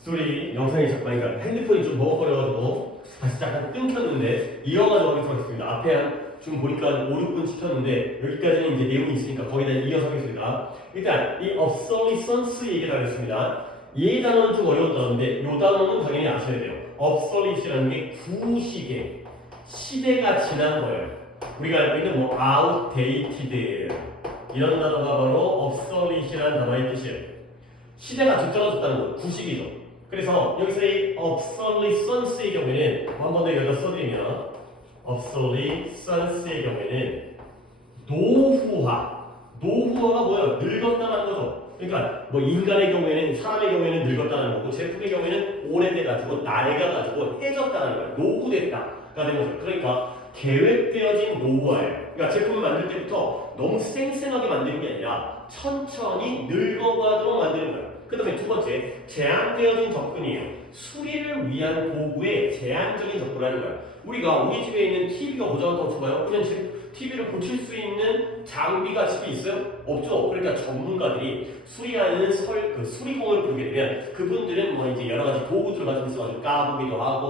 소리 영상이 잠깐이니까 핸드폰이 좀 버벅거려가지고 다시 잠깐 끊겼는데 이어가도록 하도록 하겠습니다. 앞에 좀 보니까 5, 6분 지켰는데 여기까지는 이제 내용이 있으니까 거기다 이어서 하겠습니다. 일단 이 obsolescence 얘기를 하겠습니다. 이 단어는 좀 어려운 단어인데 이 단어는 당연히 아셔야 돼요. obsolete라는 게 구시계, 시대가 지난 거예요. 우리가 알고 있는 뭐 outdated 이런 단어가 바로 obsolete라는 단어의 뜻이에요. 시대가 뒤떨어졌다는 거, 구식이죠. 그래서 여기서 이 obsolescence의 경우에는 한 번 더 여기다 써드리면 obsolescence의 경우에는 노후화가 뭐예요? 늙었다는 거죠. 그러니까 뭐 인간의 경우에는 사람의 경우에는 늙었다는 거고 제품의 경우에는 오래돼가지고 낡아가지고 해졌다는 거예요. 노후됐다가 되는 거죠. 그러니까 계획되어진 노후화예요. 그러니까 제품을 만들 때부터 너무 쌩쌩하게 만드는 게 아니라 천천히 늙어가도록 만드는 거예요. 그 다음에 두 번째, 제한되어진 접근이에요. 수리를 위한 도구의 제한적인 접근을 하는 거예요. 우리가 우리 집에 있는 TV가 고장났다고 쳐봐요. 그냥 TV를 고칠 수 있는 장비가 집에 있어요? 없죠. 그러니까 전문가들이 수리하는 수리공을 부르게 되면 그분들은 뭐 이제 여러 가지 도구들을 가지고 있어가지고 까보기도 하고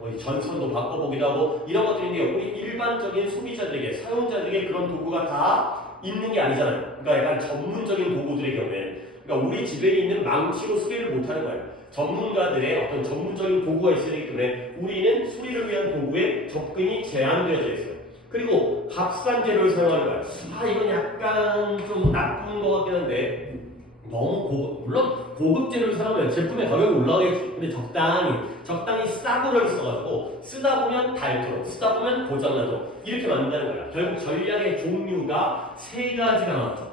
뭐 전선도 바꿔보기도 하고 이런 것들인데요. 우리 일반적인 소비자들에게 사용자들에게 그런 도구가 다 있는 게 아니잖아요. 그러니까 약간 전문적인 도구들의 경우에는 그러니까 우리 집에 있는 망치로 수리를 못하는 거예요. 전문가들의 어떤 전문적인 도구가 있어야 되기 때문에 우리는 수리를 위한 도구에 접근이 제한되어져 있어요. 그리고 값싼 재료를 사용하는 거예요. 이건 약간 좀 나쁜 것 같긴 한데 너무 물론 고급 재료를 사용하면 제품의 가격이 올라가겠지. 근데 적당히 싸구려를 써가지고 쓰다 보면 닳도록 쓰다 보면 고장나도록 이렇게 만든다는 거야. 결국 전략의 종류가 세 가지가 나왔죠.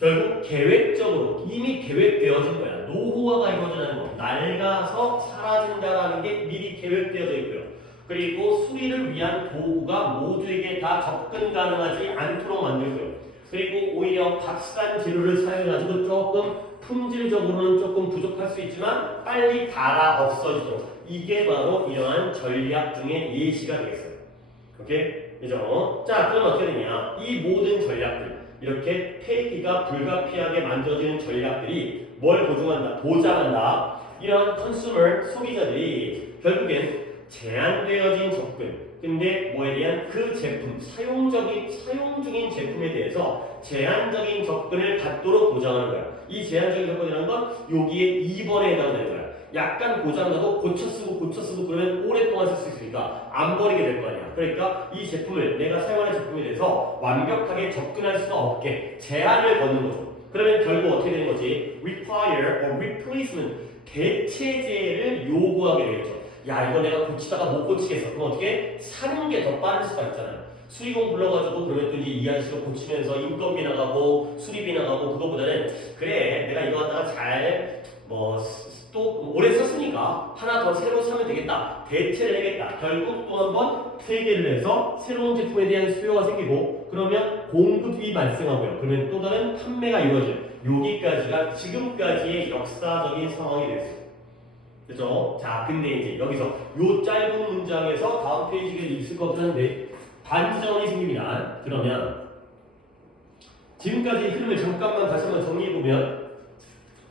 결국 이미 계획되어진 거야. 노후화가 이루어지는 거. 낡아서 사라진다라는 게 미리 계획되어져 있고요. 그리고 수리를 위한 도구가 모두에게 다 접근 가능하지 않도록 만들고요. 그리고 오히려 값싼 재료를 사용해가지고 조금 품질적으로는 조금 부족할 수 있지만 빨리 닳아 없어지도록. 이게 바로 이러한 전략 중에 예시가 되겠어요. 오케이? 그죠? 자, 그럼 어떻게 되냐? 이 모든 전략들. 이렇게 폐기가 불가피하게 만들어지는 전략들이 뭘 보장한다. 이런 컨슈머 소비자들이 결국엔 제한되어진 접근, 근데 뭐에 대한 그 제품, 사용 중인 제품에 대해서 제한적인 접근을 갖도록 보장하는 거야. 이 제한적인 접근이라는 건 여기에 2번에 해당되는 거야. 약간 고장나도 고쳐 쓰고 그러면 오랫동안 쓸 수 있으니까 안 버리게 될 거 아니야. 그러니까 이 제품을 내가 사용하는 제품에 대해서 완벽하게 접근할 수가 없게 제한을 거는 거죠. 그러면 결국 어떻게 되는 거지? require or replacement, 대체제를 요구하게 되겠죠. 야, 이거 내가 고치다가 못 고치겠어. 그럼 어떻게? 사는 게 더 빠를 수가 있잖아요. 수리공 불러가지고 그러면 또 이제 이 아저씨가 고치면서 인건비 나가고 수리비 나가고 그거보다는 그래 내가 이거 갖다가 잘 또 오래 썼으니까 하나 더 새로 사면 되겠다. 대체를 해야겠다. 결국 또 한번 폐기를 해서 새로운 제품에 대한 수요가 생기고 그러면 공급이 발생하고요. 그러면 또 다른 판매가 이루어져요. 여기까지가 지금까지의 역사적인 상황이 됐어요. 그죠? 자, 근데 이제 여기서 요 짧은 문장에서 다음 페이지에 있을 것 같긴 한데 반지점이 생깁니다. 그러면 지금까지 흐름을 잠깐만 다시 한번 정리해보면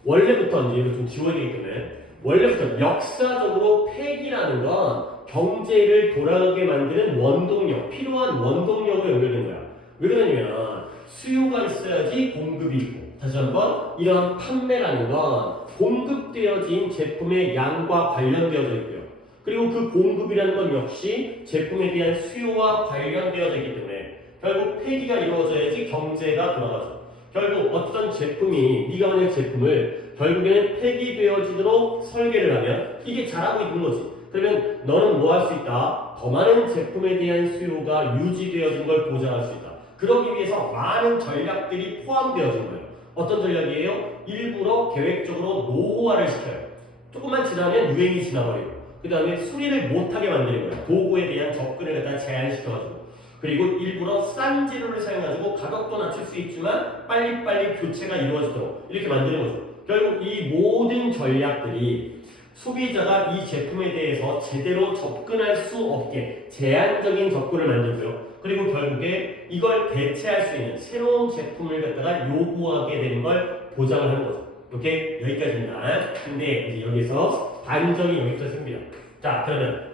원래부터 이제 이거 좀 지워야 되기 때문에 원래부터 역사적으로 폐기라는 건 경제를 돌아가게 만드는 원동력, 필요한 원동력으로 연결된 거야. 왜 그러냐면 수요가 있어야지 공급이 있고 다시 한번 이런 판매라는 건 공급되어진 제품의 양과 관련되어져 있고요. 그리고 그 공급이라는 건 역시 제품에 대한 수요와 관련되어져 있기 때문에 결국 폐기가 이루어져야지 경제가 돌아가죠. 결국 어떤 제품이 네가 만약 제품을 결국에는 폐기되어지도록 설계를 하면 이게 잘하고 있는 거지. 그러면 너는 뭐 할 수 있다? 더 많은 제품에 대한 수요가 유지되어진 걸 보장할 수 있다. 그러기 위해서 많은 전략들이 포함되어진 거예요. 어떤 전략이에요? 일부러 계획적으로 노후화를 시켜요. 조금만 지나면 유행이 지나버리고 그 다음에 수리를 못하게 만드는 거예요. 도구에 대한 접근을 갖다 제한시켜가지고 그리고 일부러 싼 재료를 사용해가지고 가격도 낮출 수 있지만 빨리빨리 교체가 이루어지도록 이렇게 만드는 거죠. 결국 이 모든 전략들이 소비자가 이 제품에 대해서 제대로 접근할 수 없게 제한적인 접근을 만들고요. 그리고 결국에 이걸 대체할 수 있는 새로운 제품을 갖다가 요구하게 되는 걸 보장을 하는 거죠. 오케이? 여기까지입니다. 근데 이제 여기서 반전이 여기서 생깁니다. 자, 그러면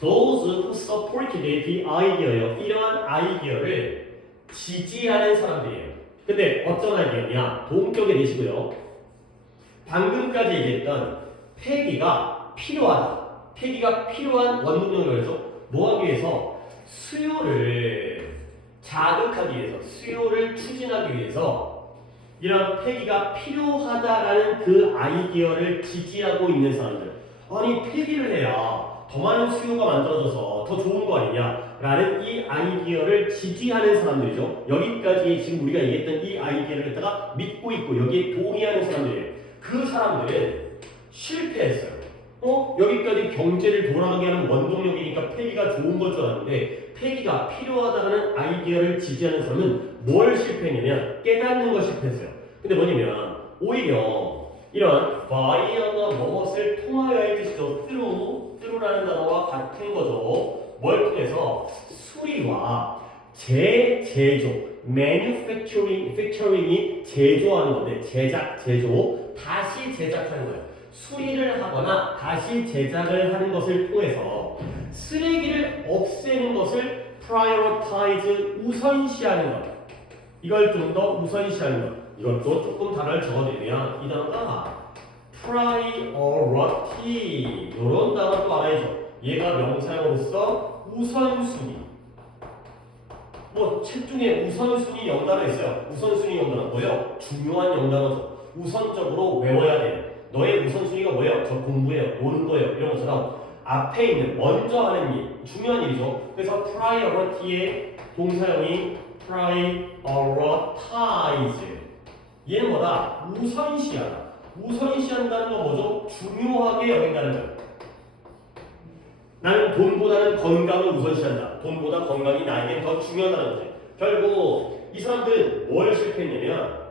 those who supported the idea요. 이러한 아이디어를 지지하는 사람들이에요. 근데 어떤 아이디어냐? 동격에 내시고요. 방금까지 얘기했던 폐기가 필요하다. 폐기가 필요한 원동력을 위해서 뭐 하기 위해서? 수요를 자극하기 위해서, 수요를 추진하기 위해서 이런 폐기가 필요하다라는 그 아이디어를 지지하고 있는 사람들. 아니, 폐기를 해야 더 많은 수요가 만들어져서 더 좋은 거 아니냐라는 이 아이디어를 지지하는 사람들이죠. 여기까지 지금 우리가 얘기했던 이 아이디어를 갖다가 믿고 있고 여기에 동의하는 사람들이에요. 그 사람들은 실패했어요. 여기까지 경제를 돌아가게 하는 원동력이니까 폐기가 좋은 걸 줄 알았는데 폐기가 필요하다는 아이디어를 지지하는 사람은 뭘 실패했냐면 깨닫는 걸 실패했어요. 근데 뭐냐면 오히려 이런 바이어가 무엇을 통하여의 뜻이죠. through라는 단어와 같은 거죠. 뭘 통해서 수리와 재제조, manufacturing이 제조하는 건데 제조, 다시 제작하는 거예요. 수리를 하거나 다시 제작을 하는 것을 통해서 쓰레기를 없애는 것을 prioritize, 우선시하는 것. 이걸 좀 더 우선시하는 것. 이것도 조금 단어를 적어드리면 이 단어가 priority 이런 단어 또 알아야죠. 얘가 명사형으로서 우선순위. 뭐 책 중에 우선순위 영단어 있어요. 우선순위 영단어 뭐예요? 중요한 영단어죠. 우선적으로 외워야 돼. 너의 우선순위가 뭐예요? 저 공부해요. 노는 거예요. 이런 것처럼 앞에 있는 먼저 하는 일, 중요한 일이죠. 그래서 priority의 동사형이 prioritize. 얘는 뭐다? 우선시하다. 우선시한다는 건 뭐죠? 중요하게 여긴다는 거예요. 나는 돈보다는 건강을 우선시한다. 돈보다 건강이 나에겐 더 중요하다는 거지. 결국 이 사람들은 뭘 실패했냐면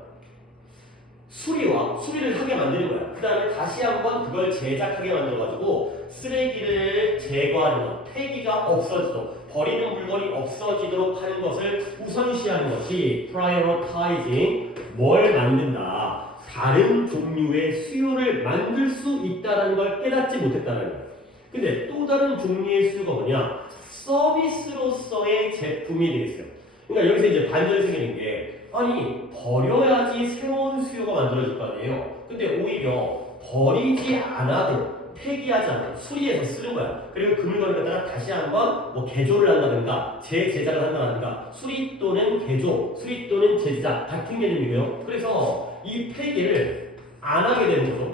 수리를 하게 만드는 거야. 그 다음에 다시 한번 그걸 제작하게 만들어가지고 쓰레기를 제거하는 것, 폐기가 없어지도록, 버리는 물건이 없어지도록 하는 것을 우선시하는 것이 prioritizing, 뭘 만든다. 다른 종류의 수요를 만들 수 있다는 걸 깨닫지 못했다는 거야. 근데 또 다른 종류의 수요가 뭐냐? 서비스로서의 제품이 되겠어요. 그러니까 여기서 이제 반전이 생기는 게 아니 버려야지 새로운 수요가 만들어질 거 아니에요. 근데 오히려 버리지 않아도 폐기하지 않아도 수리해서 쓰는 거야. 그리고 그 물건을 갖다가 다시 한번 뭐 개조를 한다든가 재제작을 한다든가 수리 또는 개조, 수리 또는 재제작 같은 개념이고요. 그래서 이 폐기를 안 하게 되는 거죠.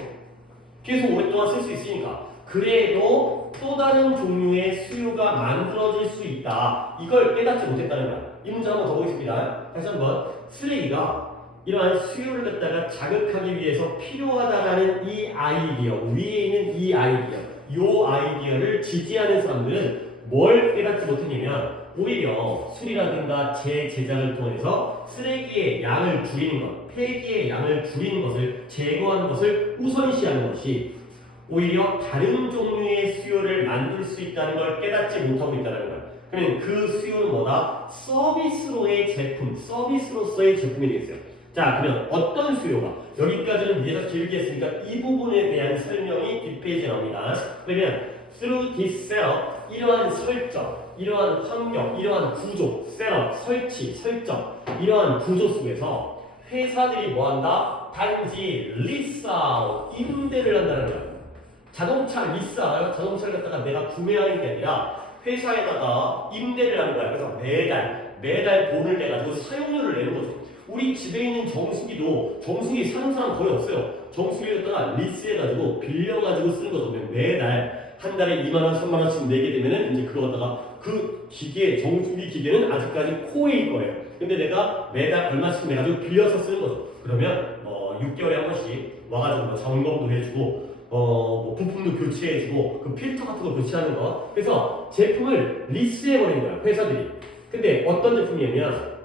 계속 오랫동안 쓸 수 있으니까. 그래도 또 다른 종류의 수요가 만들어질 수 있다. 이걸 깨닫지 못했다는 거야. 이 문제 한번 더 보겠습니다. 다시 한번. 쓰레기가 이러한 수요를 갖다가 자극하기 위해서 필요하다라는 이 아이디어, 위에 있는 이 아이디어, 이 아이디어를 지지하는 사람들은 뭘 깨닫지 못했냐면 오히려 수리라든가 재제작을 통해서 쓰레기의 양을 줄이는 것, 폐기의 양을 줄이는 것을 제거하는 것을 우선시하는 것이 오히려 다른 종류의 수요를 만들 수 있다는 걸 깨닫지 못하고 있다는 거예요. 그러면 그 수요는 뭐다? 서비스로의 제품, 서비스로서의 제품이 되겠어요. 자, 그러면 어떤 수요가? 여기까지는 위에서 길게 했으니까 이 부분에 대한 설명이 뒷페이지에 나옵니다. 그러면 through this setup, 이러한 설정, 이러한 환경, 이러한 구조, 셋업, 설정, 이러한 구조 속에서 회사들이 뭐한다? 단지 리스아웃, 임대를 한다는 거예요. 자동차 리스 알아요? 자동차를 갖다가 내가 구매하는 게 아니라 회사에다가 임대를 하는 거야. 그래서 매달 돈을 내가지고 사용료를 내는 거죠. 우리 집에 있는 정수기도 정수기 사는 사람 거의 없어요. 정수기를 갖다가 리스해가지고 빌려가지고 쓰는 거죠. 매달 한 달에 2만 원, 3만 원씩 내게 되면은 이제 그거 갖다가 그 기계, 정수기 기계는 아직까지 코일 거예요. 근데 내가 매달 얼마씩 내가지고 빌려서 쓰는 거죠. 그러면 6개월에 한 번씩 와가지고 뭐 점검도 해주고 뭐 부품도 교체해주고 그 필터 같은 거 교체하는 거. 그래서 제품을 리스해버린 거야 회사들이. 근데 어떤 제품이냐면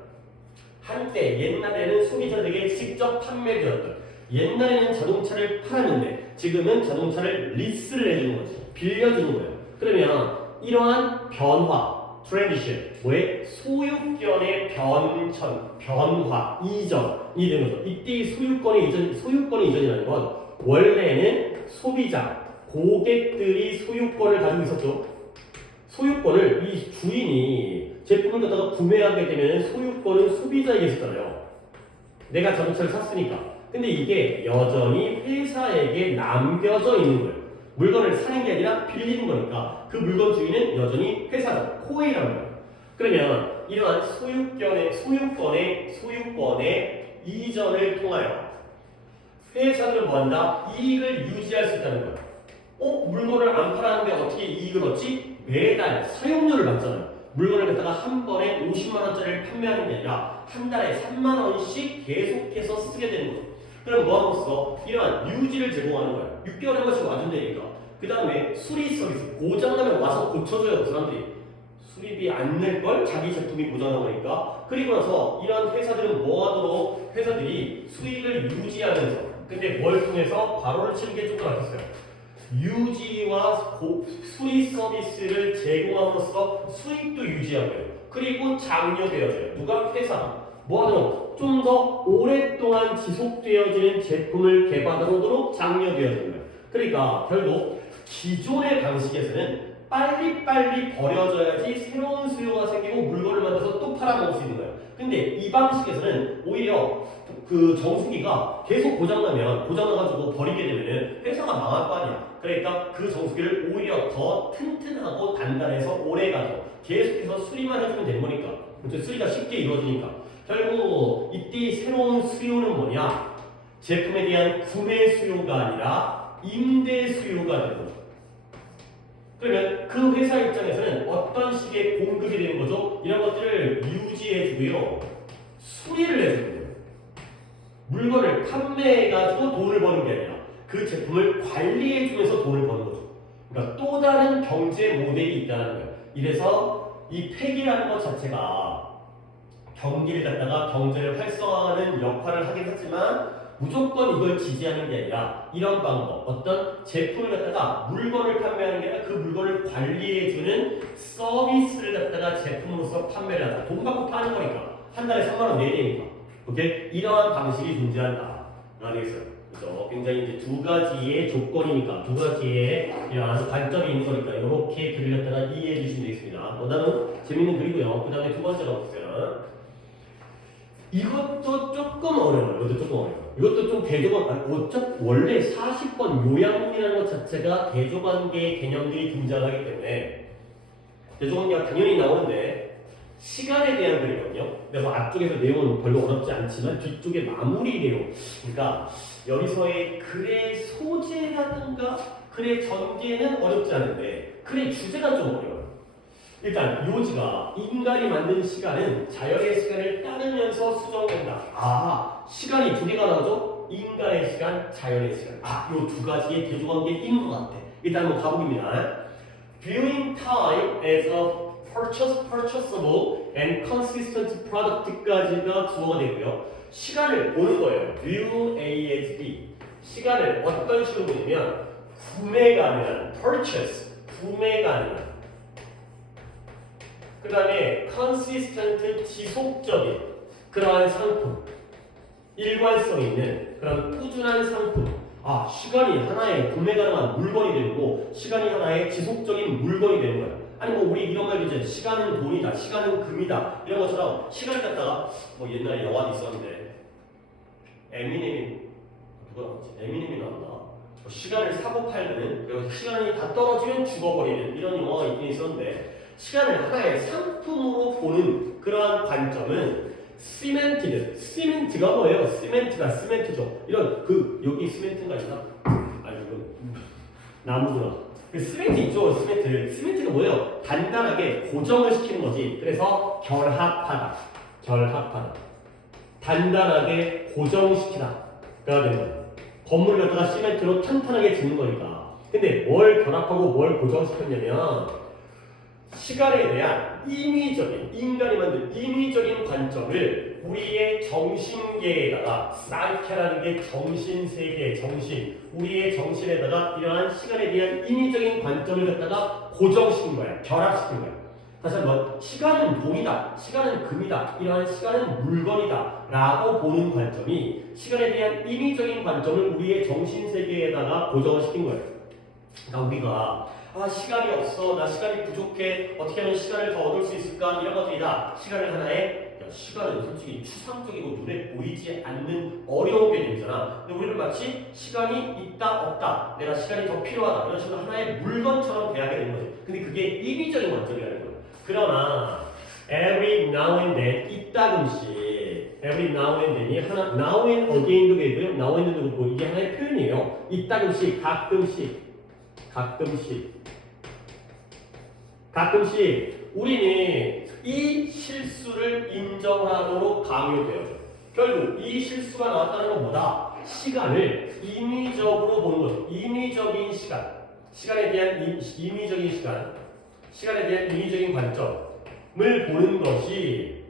한때 옛날에는 소비자들에게 직접 판매되었던, 옛날에는 자동차를 팔았는데 지금은 자동차를 리스를 해주는 거지, 빌려주는 거예요. 그러면 이러한 변화, 트랜지션, 뭐의 소유권의 변화, 이전, 되는 거죠. 이때 소유권의 이전이라는 건 원래는 소비자, 고객들이 소유권을 가지고 있었죠. 소유권을 이 주인이 제품을 갖다가 구매하게 되면 소유권은 소비자에게 있었잖아요. 내가 자동차를 샀으니까. 근데 이게 여전히 회사에게 남겨져 있는 거예요. 물건을 사는 게 아니라 빌리는 거니까 그 물건 주인은 여전히 회사죠. 코에이라는 거예요. 그러면 이러한 소유권의 이전을 통하여 회사들은 뭐한다? 이익을 유지할 수 있다는 거예요. 물건을 안 팔았는데 어떻게 이익을 얻지? 매달 사용료를 받잖아요. 물건을 갖다가 한 번에 50만 원짜리를 판매하는 게 아니라 한 달에 3만 원씩 계속해서 쓰게 되는 거죠. 그럼 뭐함으로써 이러한 유지를 제공하는 거예요. 6개월에 한 번씩 와준다니까. 그 다음에 수리 서비스, 고장나면 와서 고쳐줘요. 그 사람들이 수리비 안 낼걸? 자기 제품이 고장나니까. 그리고 나서 이런 회사들은 뭐 하도록 회사들이 수익을 유지하면서, 근데 뭘 통해서 바로를 치는 게 조금 아꼈어요. 유지와 수리 서비스를 제공함으로써 수익도 유지하고요. 그리고 장려되어져요. 누가? 회사. 뭐하도록? 좀 더 오랫동안 지속되어지는 제품을 개발하도록 장려되어지는 거예요. 그러니까 결국 기존의 방식에서는 빨리빨리 버려져야지 새로운 수요가 생기고 물건을 만들어서 또 팔아먹을 수 있는 거예요. 근데 이 방식에서는 오히려 그 정수기가 계속 고장나가지고 버리게 되면은 회사가 망할 거 아니야. 그러니까 그 정수기를 오히려 더 튼튼하고 단단해서 오래가서 계속해서 수리만 해주면 되는 거니까. 수리가 쉽게 이루어지니까. 결국 이때 새로운 수요는 뭐냐? 제품에 대한 구매 수요가 아니라 임대 수요가 되는 거죠. 그러면 그 회사 입장에서는 어떤 식의 공급이 되는 거죠? 이런 것들을 유지해주고요. 수리를 해주는 거예요. 물건을 판매해가지고 돈을 버는 게 아니라 그 제품을 관리해주면서 돈을 버는 거죠. 그러니까 또 다른 경제 모델이 있다는 거예요. 이래서 이 팩이라는 것 자체가 경기를 갖다가 경제를 활성화하는 역할을 하긴 하지만 무조건 이걸 지지하는 게 아니라 이런 방법, 어떤 제품을 갖다가 물건을 판매하는 게 아니라 그 물건을 관리해주는 서비스를 갖다가 제품으로서 판매를 하자. 돈 받고 파는 거니까. 한 달에 3만 원 내야 되니까. 오케이? 이러한 방식이 존재한다. 알겠어요? 그래서 굉장히 이제 두 가지의 조건이니까, 두 가지의 이러한 관점이 있는 거니까 이렇게 글을 갖다가 이해해 주시면 되겠습니다. 나는 재밌는 글이고요. 그 다음에 두 번째로 보세요. 이것도 조금 어려워요. 이것도 좀 대조관, 원래 40번 요양문이라는 것 자체가 대조관계의 개념들이 등장하기 때문에 대조관계가 당연히 나오는데 시간에 대한 글이거든요. 그래서 앞쪽에서 내용은 별로 어렵지 않지만 뒤쪽에 마무리 내용, 그러니까 여기서의 글의 소재라든가 글의 전개는 어렵지 않은데 글의 주제가 좀 어려워요. 일단 요지가 인간이 만든 시간은 자연의 시간을 따르면서 수정된다. 시간이 두 개가 나오죠? 인간의 시간, 자연의 시간. 요 두 가지의 대조관계에 있는 것 같아. 일단 한번 가보겠습니다. Viewing time as a purchasable and consistent product까지가 주어가 되고요. 시간을 보는 거예요. View A as B. 시간을 어떤 식으로 보냐면 구매가 아니라 purchase, 구매가 아니라 그 다음에 consistent, 지속적인 그러한 상품, 일관성 있는 그런 꾸준한 상품. 시간이 하나의 구매 가능한 물건이 되고 시간이 하나의 지속적인 물건이 되는 거예요. 아니 우리 이런 말도 이제 시간은 돈이다, 시간은 금이다 이런 것처럼 시간을 갖다가 옛날에 영화도 있었는데 에미넴이 나왔나? 시간을 사고 팔는, 그리고 시간이 다 떨어지면 죽어버리는 이런 영화가 있긴 있었는데 시간을 하나의 상품으로 보는 그러한 관점은 시멘트가 뭐예요? 시멘트죠. 이런 여기 시멘트가 있나? 이건 나무구나. 시멘트 있죠? 시멘트가 뭐예요? 단단하게 고정을 시키는 거지. 그래서 결합하다. 단단하게 고정시키다. 그래야 되는 거예요. 건물을 갖다가 시멘트로 탄탄하게 짓는 거니까. 근데 뭘 결합하고 뭘 고정시켰냐면 시간에 대한 인간이 만든 인위적인 관점을 우리의 정신계에다가 사이케라는 게 정신세계, 우리의 정신에다가 이러한 시간에 대한 인위적인 관점을 갖다가 고정시킨 거야. 결합시킨 거야. 다시 한번 시간은 돈이다, 시간은 금이다, 이러한 시간은 물건이다 라고 보는 관점이 시간에 대한 인위적인 관점을 우리의 정신세계에다가 고정을 시킨 거예요. 그러니까 우리가 시간이 없어, 나 시간이 부족해, 어떻게 하면 시간을 더 얻을 수 있을까, 이런 것들이다. 시간을 하나의, 시간은 솔직히 추상적이고 눈에 보이지 않는 어려운 개념이잖아. 근데 우리는 마치 시간이 있다 없다, 내가 시간이 더 필요하다, 이런 식으로 하나의 물건처럼 대하게 되는 거지. 근데 그게 인위적인 관점이라는 거예요. 그러나 every now and then, 이따금씩, every now and then이 하나, now and again도 되고요, now and then도 그렇고, 이게 하나의 표현이에요. 이따금씩, 가끔씩 우리는 이 실수를 인정하도록 강요되어요. 결국 이 실수가 나왔다는 건 뭐다? 시간을 인위적으로 보는 거죠. 인위적인 시간, 시간에 대한 인위적인 시간, 시간에 대한 인위적인 관점을 보는 것이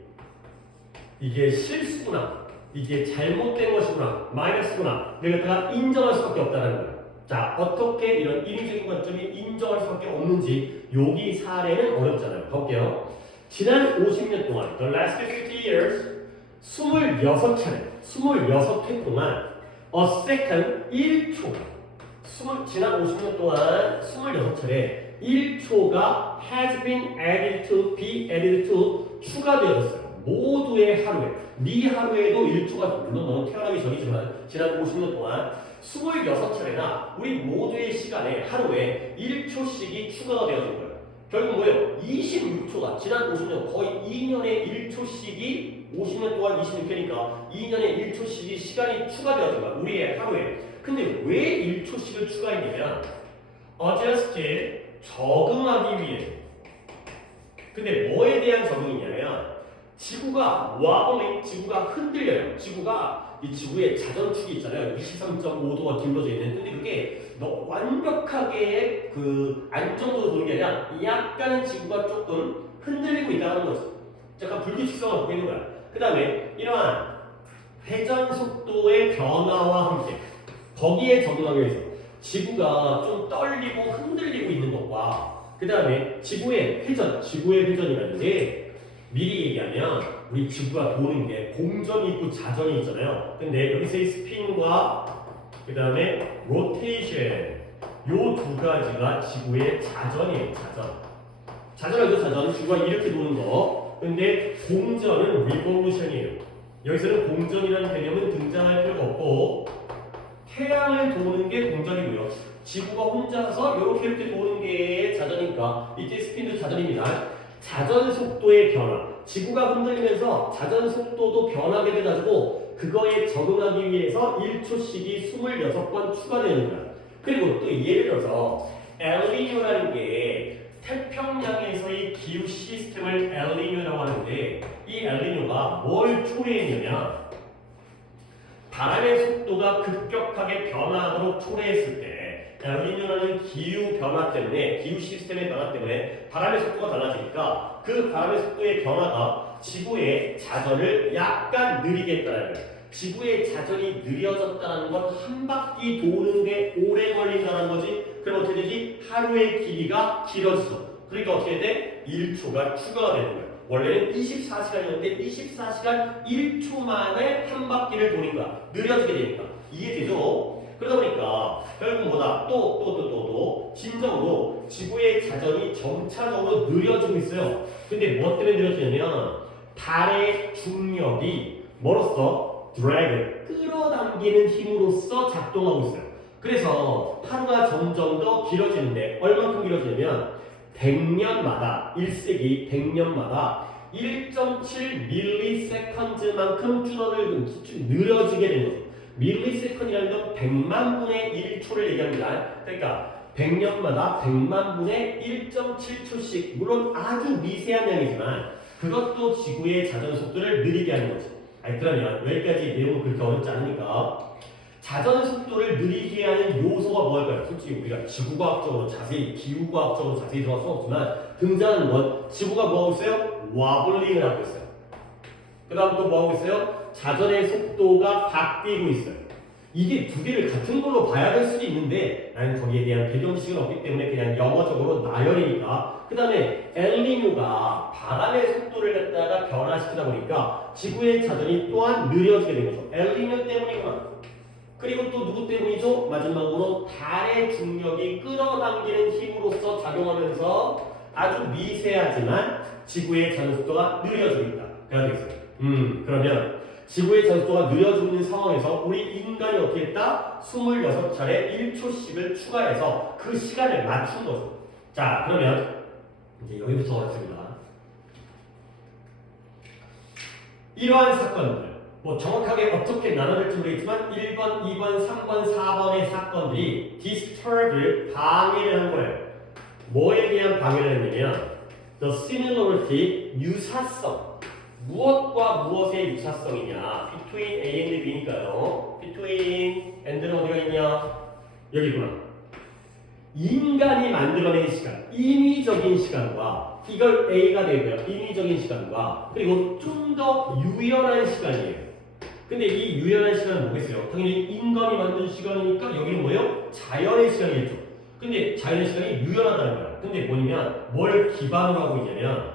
이게 실수구나, 이게 잘못된 것이구나, 마이너스구나, 내가 인정할 수밖에 없다는 거예요. 자, 어떻게 이런 인위적인 관점이 인정할 수밖에 없는지 여기 사례는 어렵잖아요. 볼게요. 지난 50년 동안, the last 50 years, 26차례, 26회 동안 a second, 1초, 지난 50년 동안 26차례 1초가 has been added to, be added to, 추가되었어요. 모두의 하루에, 네 하루에도 1초가, 물론 너는 태어나기 전이지만 지난 50년 동안 26차례나 우리 모두의 시간에 하루에 1초씩이 추가가 되어진 거예요. 결국 뭐예요? 26초가 지난 50년, 거의 2년에 1초씩이, 50년 동안 26회니까 2년에 1초씩이 시간이 추가되어진 거야, 우리의 하루에. 근데 왜 1초씩을 추가했냐면 adjust, 적응하기 위해. 근데 뭐에 대한 적응이냐면 지구가 wobbling, 지구가 흔들려요. 이 지구의 자전축이 있잖아요. 23.5도가 기울어져 있는. 근데 그게 완벽하게 안정적으로 도는 게 아니라 약간은 지구가 조금 흔들리고 있다는 거죠. 약간 불규칙성을 갖고 있는 거야. 그 다음에 이러한 회전 속도의 변화와 함께 거기에 적응하기 위해서 지구가 좀 떨리고 흔들리고 있는 것과 그 다음에 지구의 회전이라는 게 미리 얘기하면 우리 지구가 도는 게 공전이 있고 자전이 있잖아요. 근데 여기서의 스핀과 그 다음에 로테이션, 요 두 가지가 지구의 자전이에요. 자전이죠. 자전. 지구가 이렇게 도는 거. 근데 공전은 리볼루션이에요. 여기서는 공전이라는 개념은 등장할 필요가 없고 태양을 도는 게 공전이고요. 지구가 혼자서 이렇게 도는 게 자전이니까 이때 스핀도 자전입니다. 자전 속도의 변화, 지구가 흔들리면서 자전 속도도 변하게 돼가지고 그거에 적응하기 위해서 1초씩이 26번 추가되는 거야. 그리고 또 예를 들어서 엘니뇨라는 게 태평양에서의 기후 시스템을 엘니뇨라고 하는데 이 엘니뇨가 뭘 초래했냐면 바람의 속도가 급격하게 변화하도록 초래했을 때 엘니뇨라는 기후 변화 때문에, 기후 시스템의 변화 때문에 바람의 속도가 달라지니까 그 바람의 속도의 변화가 지구의 자전을 약간 느리게 했다는 거예요. 지구의 자전이 느려졌다는 건 한 바퀴 도는 게 오래 걸린다는 거지. 그럼 어떻게 되지? 하루의 길이가 길어지죠. 그러니까 어떻게 돼? 1초가 추가가 되는 거예요. 원래는 24시간이었는데 24시간 1초 만에 한 바퀴를 도는 거야. 느려지게 되니까. 이해되죠? 그러다 보니까 결국 뭐다? 또 진정으로 지구의 자전이 점차적으로 느려지고 있어요. 근데 뭐 때문에 느려지냐면 달의 중력이 뭐로써? 드래그, 끌어당기는 힘으로써 작동하고 있어요. 그래서 하루가 점점 더 길어지는데 얼마큼 길어지냐면 100년마다 1세기 100년마다 1.7ms만큼 느려지게 되는 거죠. 밀리세컨이라는 건 100만 분의 1초를 얘기합니다. 그러니까 100년마다 100만 분의 1.7초씩, 물론 아주 미세한 양이지만 그것도 지구의 자전 속도를 느리게 하는 거지. 그러면 여기까지 내용은 그렇게 어렵지 않으니까 자전 속도를 느리게 하는 요소가 뭐일까요? 솔직히 우리가 지구과학적으로 자세히, 기후과학적으로 자세히 들어갈 수는 없지만 등장하는 건 지구가 뭐하고 있어요? 와블링을 하고 있어요. 그 다음 또 뭐하고 있어요? 자전의 속도가 바뀌고 있어요. 이게 두 개를 같은 걸로 봐야 될 수도 있는데 나는 거기에 대한 배경식은 없기 때문에 그냥 영어적으로 나열이니까. 그 다음에 엘니뇨가 바람의 속도를 갖다가 변화시키다 보니까 지구의 자전이 또한 느려지게 된 거죠. 엘니뇨 때문이구나. 그리고 또 누구 때문이죠? 마지막으로 달의 중력이 끌어당기는 힘으로써 작용하면서 아주 미세하지만 지구의 자전 속도가 느려지고 있다. 그래야 되겠어요. 그러면 지구의 자전 속도가 느려지고 있는 상황에서 우리 인간이 어떻게 했다? 26차례 1초씩을 추가해서 그 시간을 맞춘 거죠. 자, 그러면 이제 여기부터 왔습니다. 이러한 사건들, 뭐 정확하게 어떻게 나눠질지 모르겠지만 1번, 2번, 3번, 4번의 사건들이 disturb를 방해를 한 거예요. 뭐에 대한 방해를 했냐면 the similarity, 유사성. 무엇과 무엇의 유사성이냐? between A and B니까요. between and는 어디가 있냐? 여기구나. 인간이 만들어낸 시간, 인위적인 시간과 이걸 A가 되고요. 인위적인 시간과 그리고 좀 더 유연한 시간이에요. 근데 이 유연한 시간은 뭐겠어요? 당연히 인간이 만든 시간이니까 여기는 뭐예요? 자연의 시간이겠죠. 근데 자연의 시간이 유연하다는 거야. 근데 뭐냐면 뭘 기반으로 하고 있냐면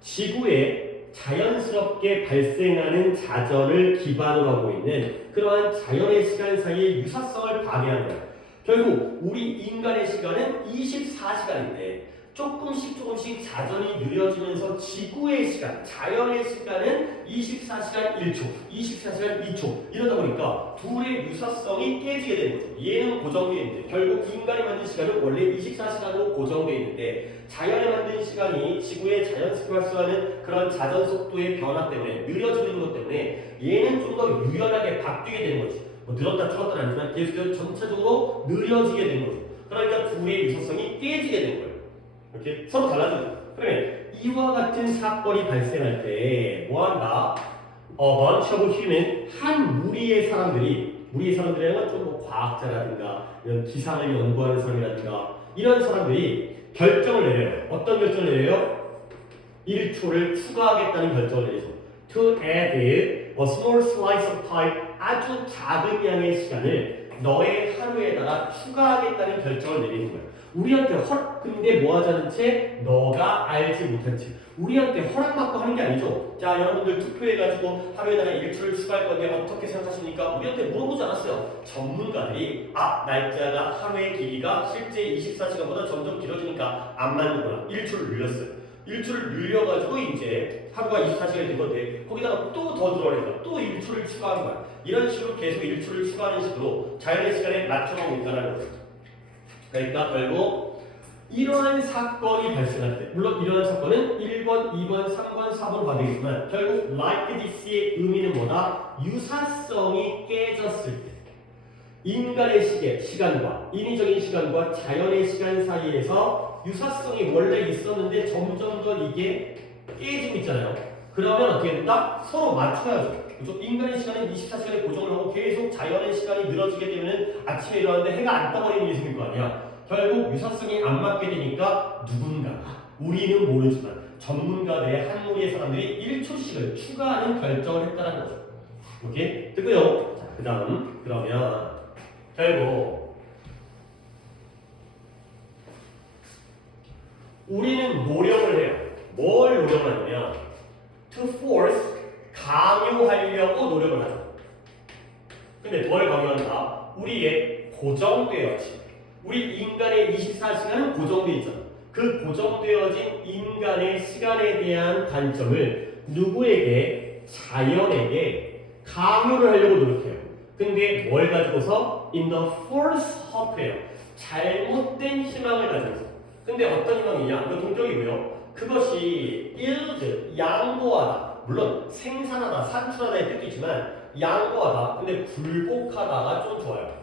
지구에 자연스럽게 발생하는 자전을 기반으로 하고 있는 그러한 자연의 시간 사이의 유사성을 방해하는 거야. 결국 우리 인간의 시간은 24시간인데 조금씩 자전이 느려지면서 지구의 시간, 자연의 시간은 24시간 1초, 24시간 2초 이러다 보니까 둘의 유사성이 깨지게 되는 거죠. 얘는 고정되어 있는데 결국 인간이 만든 시간은 원래 24시간으로 고정되어 있는데 자연이 만든 시간이 지구의 자연스럽게 발생하는 그런 자전 속도의 변화 때문에 느려지는 것 때문에 얘는 좀 더 유연하게 바뀌게 되는 거지. 뭐 늘었다 줄었다는 아니지만 계속해서 전체적으로 느려지게 되는 거죠. 그러니까 둘의 유사성이 깨지게 되는 거예요. 이렇게 서로 달라져요. 그러면 이와 같은 사건이 발생할 때 뭐한다? bunch of human, 한 무리의 사람들이라는 건 좀 뭐 과학자라든가 이런 기상을 연구하는 사람이라든가 이런 사람들이 결정을 내려요. 어떤 결정을 내려요? 1초를 추가하겠다는 결정을 내리죠. To add a small slice of time, 아주 작은 양의 시간을 너의 하루에다가 추가하겠다는 결정을 내리는 거예요. 우리한테 근데 뭐 하자는 채 너가 알지 못한 채 우리한테 허락받고 하는 게 아니죠. 자, 여러분들 투표해가지고 하루에다가 1초를 추가할 건데 어떻게 생각하십니까? 우리한테 물어보지 않았어요. 전문가들이 날짜가 하루의 길이가 실제 24시간보다 점점 길어지니까 안 맞는구나. 1초를 늘렸어요. 1초를 늘려가지고 이제 하루가 24시간이 된 건데 거기다가 또 더 늘어내니까 또 1초를 추가한 거야. 이런 식으로 계속 1초를 추가하는 식으로 자연의 시간에 맞춰가고 있다는 거죠. 그러니까 결국 이러한 사건이 발생할 때 물론 이러한 사건은 1번, 2번, 3번, 4번 받으겠지만 결국 like this의 의미는 뭐다? 유사성이 깨졌을 때 인간의 시간과 인위적인 시간과 자연의 시간 사이에서 유사성이 원래 있었는데 점점 더 이게 깨지고 있잖아요. 그러면 어떻게 된다? 서로 맞춰야죠. 그죠? 인간의 시간은 24시간에 고정을 하고 계속 자연의 시간이 늘어지게 되면 아침에 일어났는데 해가 안 떠버리는 일이 생길 거 아니야. 결국 유사성이 안 맞게 되니까 누군가가 우리는 모르지만 전문가들의 한 무리의 사람들이 1초씩을 추가하는 결정을 했다는 거죠. 오케이? 됐고요. 자, 그 다음 그러면 결국 우리는 노력을 해요. 뭘 노력을 하냐면 to force, 강요하려고 노력을 하죠. 근데 뭘 강요한다? 우리의 고정되어진 우리 인간의 24시간은 고정되어 있잖아. 그 고정되어진 인간의 시간에 대한 관점을 누구에게? 자연에게 강요를 하려고 노력해요. 근데 뭘 가지고서? In the false hope예요. 잘못된 희망을 가지고서. 근데 어떤 희망이냐? 이거 동격이고요. 그것이 yield, 양보하다. 물론 생산하다, 산출하다의 뜻도 있지만 양보하다. 근데 굴복하다가 좀 좋아요.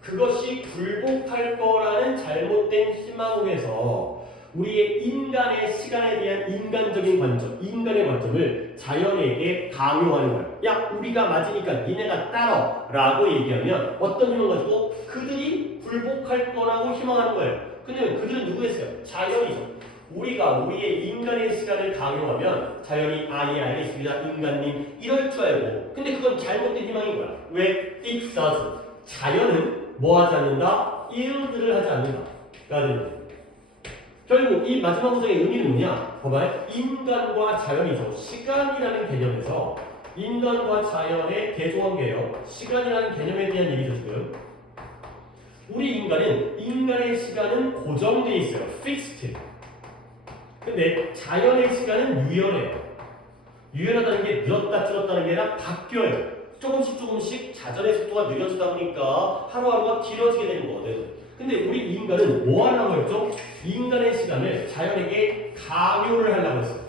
그것이 굴복할 거라는 잘못된 희망에서 우리의 인간의 시간에 대한 인간적인 관점, 인간의 관점을 자연에게 강요하는 거예요. 야, 우리가 맞으니까 니네가 따라 라고 얘기하면 어떤 희망 가지고 그들이 굴복할 거라고 희망하는 거예요. 근데 그들은 누구였어요? 자연이죠. 우리가 우리의 인간의 시간을 강요하면 자연이 예 알겠습니다 인간님 이럴 줄 알고 근데 그건 잘못된 희망인 거야. 왜? It doesn't. 자연은 뭐 하지 않는다? 일들을 하지 않는다가 되는 거예요. 결국 이 마지막 문장의 의미는 뭐냐? 봐봐요. 인간과 자연이죠. 시간이라는 개념에서 인간과 자연의 대조관계예요. 시간이라는 개념에 대한 얘기죠 지금. 우리 인간의 시간은 고정되어 있어요. fixed. 근데 자연의 시간은 유연해요. 유연하다는 게 늘었다 줄었다는 게 아니라 바뀌어요. 조금씩 자전의 속도가 느려지다 보니까 하루하루가 길어지게 되는 거거든. 근데 우리 인간은 뭐 하려고 했죠? 인간의 시간을 자연에게 강요를 하려고 했어요.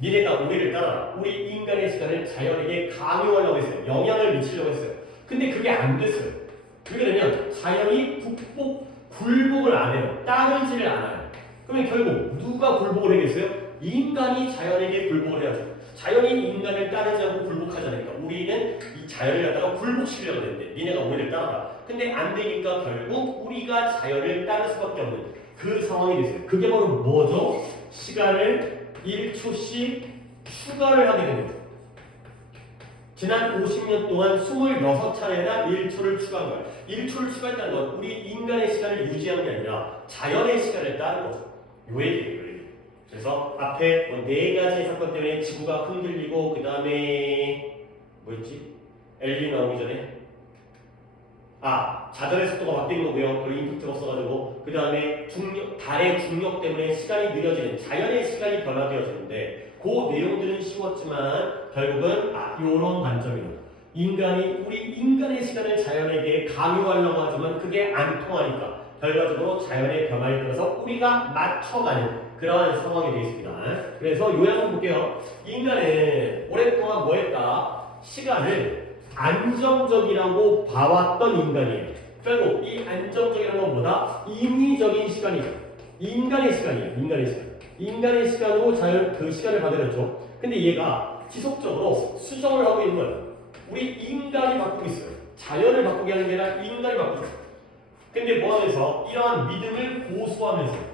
니네가 우리를 따라라. 우리 인간의 시간을 자연에게 강요하려고 했어요. 영향을 미치려고 했어요. 근데 그게 안 됐어요. 그게 되면 자연이 굴복을 안 해요. 따르지를 않아요. 그러면 결국 누가 굴복을 하겠어요? 인간이 자연에게 굴복을 해야죠. 자연이 인간을 따르지 않고 굴복하지 않으니까 우리는 이 자연을 갖다가 굴복시키려고 했는데 니네가 우리를 따라라. 근데 안 되니까 결국 우리가 자연을 따를 수밖에 없는 그 상황이 됐어요. 그게 바로 뭐죠? 시간을 1초씩 추가를 하게 됩니다. 지난 50년 동안 26차례나 1초를 추가한 거예요. 1초를 추가했다는 건 우리 인간의 시간을 유지한 게 아니라 자연의 시간을 따른 거죠. 요 얘기예요. 그래서 앞에 뭐 4가지 사건 때문에 지구가 흔들리고 그 다음에 뭐였지? 엘리 나오기 전에 자전의 속도가 바뀌는 거고요. 그리고 임팩트가 없어가지고 그 다음에 달의 중력 때문에 시간이 느려지는 자연의 시간이 변화되어지는데 그 내용들은 쉬웠지만 결국은 요런 관점이에요. 우리 인간의 시간을 자연에게 강요하려고 하지만 그게 안 통하니까 결과적으로 자연의 변화에 따라서 우리가 맞춰가는 그러한 상황이 되어 있습니다. 그래서 요약 한번 볼게요. 인간은 오랫동안 뭐 했다? 시간을 안정적이라고 봐왔던 인간이에요. 결국 이 안정적이라는 건 뭐다? 인위적인 시간이죠. 인간의 시간이에요. 인간의 시간으로 자연 그 시간을 받아들였죠. 근데 얘가 지속적으로 수정을 하고 있는 거예요. 우리 인간이 바꾸고 있어요. 자연을 바꾸게 하는 게 아니라 인간이 바꾸고 있어요. 근데 뭐 하면서 이러한 믿음을 고수하면서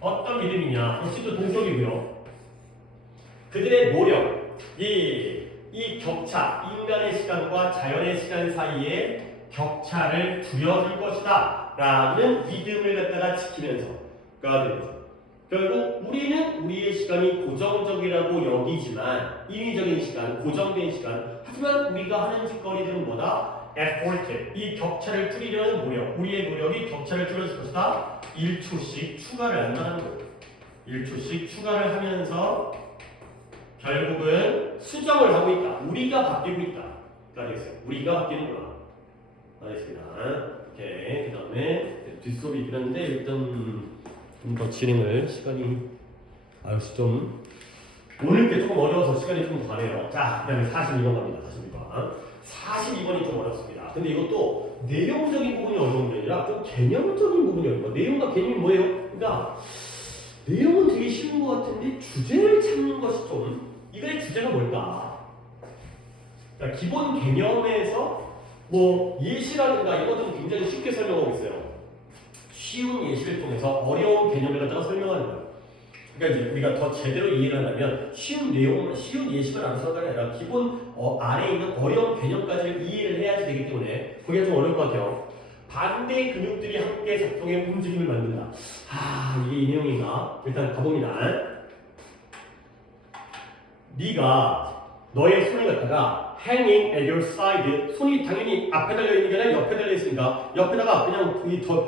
어떤 믿음이냐? 역시도 동적이고요. 그들의 노력, 이 격차, 인간의 시간과 자연의 시간 사이에 격차를 줄여줄 것이다 라는 믿음을 갖다가 지키면서가 됩니다. 결국 우리는 우리의 시간이 고정적이라고 여기지만 인위적인 시간, 고정된 시간 하지만 우리가 하는 짓거리들은 뭐다? effort, 이 격차를 줄이려는 노력, 우리의 노력이 격차를 줄여줄 것이다. 1초씩 추가를 한다는 거예요. 1초씩 추가를 하면서 결국은 수정을 하고 있다. 우리가 바뀌고 있다.가 되겠어요. 우리가 바뀌는구나. 알겠습니다. 오케이. 그 다음에 뒷소리 있긴 한데 일단 좀 더 진행을 시간이 역시 좀 오늘 게 조금 어려워서 시간이 좀 가네요. 자, 그 다음에 42번 갑니다. 42번이 좀 어렵습니다. 근데 이것도 내용적인 부분이 어려운 게 아니라 좀 개념적인 부분이 어려운 거예요. 내용과 개념이 뭐예요? 그러니까 내용은 되게 쉬운 것 같은데 주제를 찾는 것이 좀 이거의 주제가 뭘까? 그러니까 기본 개념에서 뭐 예시라든가 이런 것들은 굉장히 쉽게 설명하고 있어요. 쉬운 예시를 통해서 어려운 개념을 갖다가 설명하는 거예요. 그러니까 이제 우리가 더 제대로 이해를 하려면 쉬운 내용, 쉬운 예시만 알아서가 아니라 기본 안에 있는 어려운 개념까지 이해를 해야지 되기 때문에 그게 좀 어려울 것 같아요. 반대 근육들이 함께 작동해 움직임을 만든다. 이게 이 내용인가? 일단 가봅니다. 네가 너의 손을 갖다가 hanging at your side, 손이 당연히 앞에 달려 있는 게 아니라 옆에 달려 있으니까 옆에다가 그냥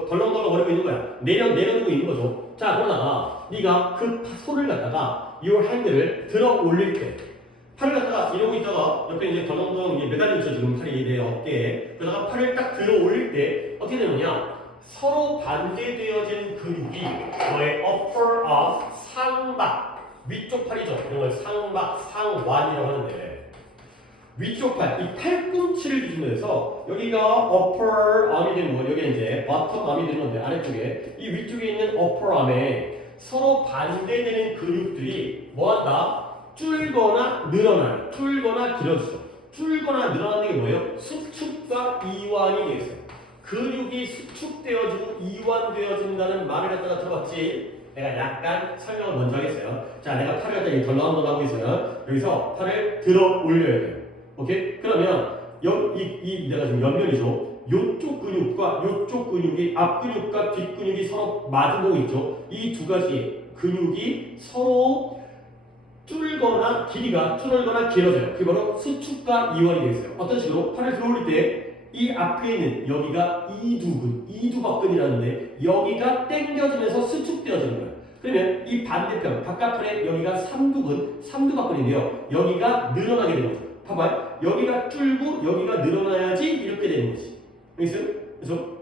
덜렁덜렁 거리고 있는 거야. 내려두고 있는 거죠. 자, 그러다가 네가 그 손을 갖다가 your hand를 들어 올릴 때 팔을 갖다가 이러고 있다가 옆에 이제 덜렁덜렁 매달려 있죠. 지금 팔이 내 어깨에. 그러다가 팔을 딱 들어 올릴 때 어떻게 되느냐? 서로 반대되어진 근육이 너의 upper arm, 상박, 위쪽 팔이죠. 이런 걸 상박, 상완이라고 하는데 위쪽 팔, 이 팔꿈치를 기준으로 해서 여기가 upper arm이 되는 거, 여기 이제 bottom arm이 되는 건데 아래쪽에 이 위쪽에 있는 upper arm에 서로 반대되는 근육들이 뭐한다? 줄거나 늘어나요. 줄거나 길어지죠. 줄거나 늘어나는 게 뭐예요? 수축과 이완이 되겠어요. 근육이 수축되어지고 이완되어진다는 말을 갖다가 들어봤지? 내가 약간 설명을 먼저 하겠어요. 자, 내가 팔을 갖다 덜렁덜렁 하고 있어요. 여기서 팔을 들어 올려야 돼요. 오케이? 그러면 내가 지금 옆면이죠. 요쪽 근육과 요쪽 근육이 앞 근육과 뒷 근육이 서로 마주보고 있죠. 이 두 가지 근육이 서로 뚫거나 길이가 뚫거나 길어져요. 그게 바로 수축과 이완이 되어 있어요. 어떤 식으로 팔을 들어 올릴 때 이 앞에 있는 여기가 이두근, 이두박근이라는데 여기가 당겨지면서 수축되어지는 거예요. 그러면 이 반대편 바깥팔에 여기가 삼두근, 삼두박근인데요. 여기가 늘어나게 되는 거죠. 봐봐요. 여기가 뚫고 여기가 늘어나야지 이렇게 되는 거지. 알겠어요?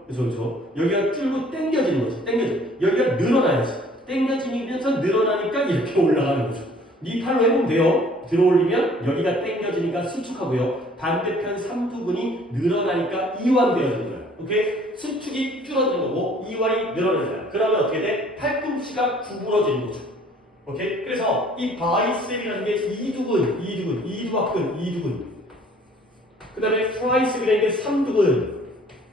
그래서 여기가 뚫고 당겨지는 거지. 당겨져. 여기가 늘어나야지. 당겨지면서 늘어나니까 이렇게 올라가는 거죠. 네 팔로 해보면 돼요. 들어올리면 여기가 당겨지니까 수축하고요. 반대편 삼두근이 늘어나니까 이완되어지는 거예요. 오케이? 수축이 줄어드는 거고 이완이 늘어나는 거예요. 그러면 어떻게 돼? 팔꿈치가 구부러지는 거죠. 오케이? 그래서 이 바이셉이라는 게 이두근, 이두박근, 이두근. 그 다음에 트라이셉이라는 게 삼두근.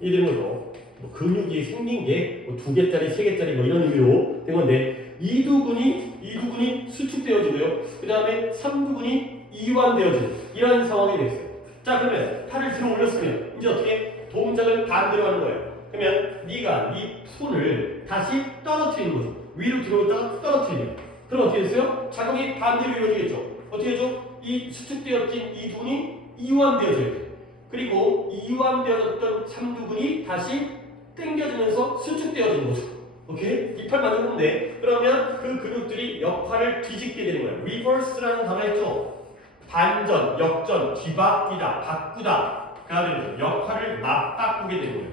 이런 거죠. 뭐 근육이 생긴 게 뭐 2개짜리, 3개짜리 뭐 이런 의미로 된 건데 이두근이 수축되어지고요. 그 다음에 삼두근이 이완되어지는 이런 상황이 되겠어요. 자, 그러면 팔을 들어 올렸으면 이제 어떻게 동작을 반대로 하는 거예요. 그러면 네가 네 손을 다시 떨어뜨리는 거죠. 위로 들어올다가 떨어뜨리면. 그럼 어떻게 됐어요? 작용이 반대로 이루어지겠죠. 어떻게 해줘? 이 수축되어진 이두근이 이완되어져야 돼. 그리고 이완되어졌던 삼두근이 다시 당겨지면서 수축되어지는 거죠. 오케이? 이 팔 만져보면 돼. 그러면 그 근육들이 역할을 뒤집게 되는 거예요. 리버스라는 단어 있죠? 반전, 역전, 뒤바뀌다, 바꾸다. 가 역할을 맞바꾸게 되는 거예요.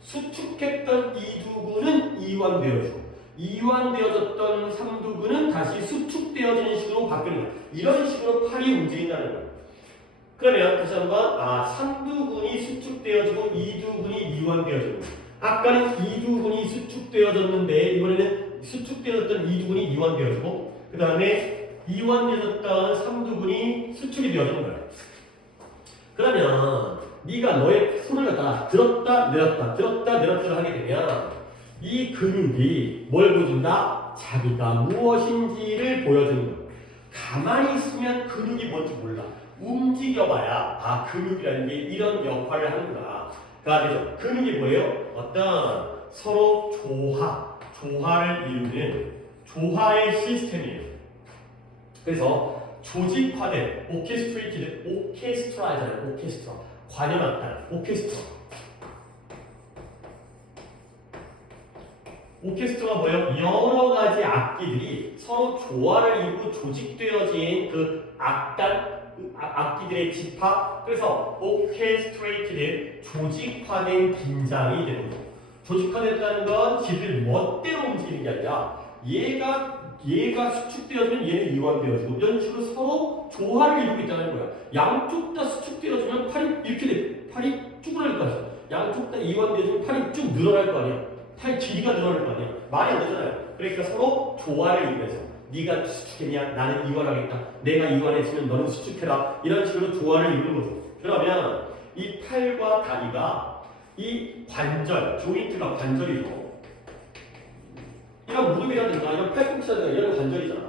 수축했던 이두근은 이완되어지고 이완되어졌던 삼두근은 다시 수축되어지는 식으로 바뀌는 거예요. 이런 식으로 팔이 움직인다는 거예요. 그러면 다시 한번 삼두근이 수축되어지고 이두근이 이완되어지는 거예요. 아까는 이두근이 수축되어졌는데 이번에는 수축되어졌던 이두근이 이완되어지고 그 다음에 이완되어졌던 삼두근이 수축이 되어지는 거예요. 그러면 네가 너의 손을 갖다가 들었다 내렸다 들었다 내렸다를 하게 되면 이 근육이 뭘 보여준다? 자기가 무엇인지를 보여주는 거예요. 가만히 있으면 근육이 뭔지 몰라. 움직여봐야 근육이라는 게 이런 역할을 하는구나. 그래서 근육이 뭐예요? 어떤 서로 조화를 이루는 조화의 시스템이에요. 그래서 조직화된 오케스트라잖아요. 오케스트라 관여악단 오케스트라가 뭐예요? 여러 가지 악기들이 서로 조화를 이루고 조직되어진 그 악기들의 집합. 그래서 오케스트레이티드 조직화된 긴장이 되는 거죠. 조직화됐다는 건 지들 멋대로 움직이는 게 아니라 얘가 수축되어지면 얘는 이완되어지고 이런 식으로 서로 조화를 이루고 있다는 거예요. 양쪽 다 수축되어지면 팔이 이렇게 돼. 팔이 쭈그러질 거 아니야. 양쪽 다 이완되어지면 팔이 쭉 늘어날 거 아니야. 팔 길이가 늘어날 거 아니야. 말이 안 되잖아요. 그러니까 서로 조화를 이루면서 네가 수축했냐? 나는 이완하겠다. 내가 이완했으면 너는 수축해라. 이런 식으로 조화를 이루는 거죠. 그러면 이 팔과 다리가 이 관절, 조인트가 관절이죠. 이런 무릎이라든가 이런 팔꿈치라든가 이런 관절이잖아.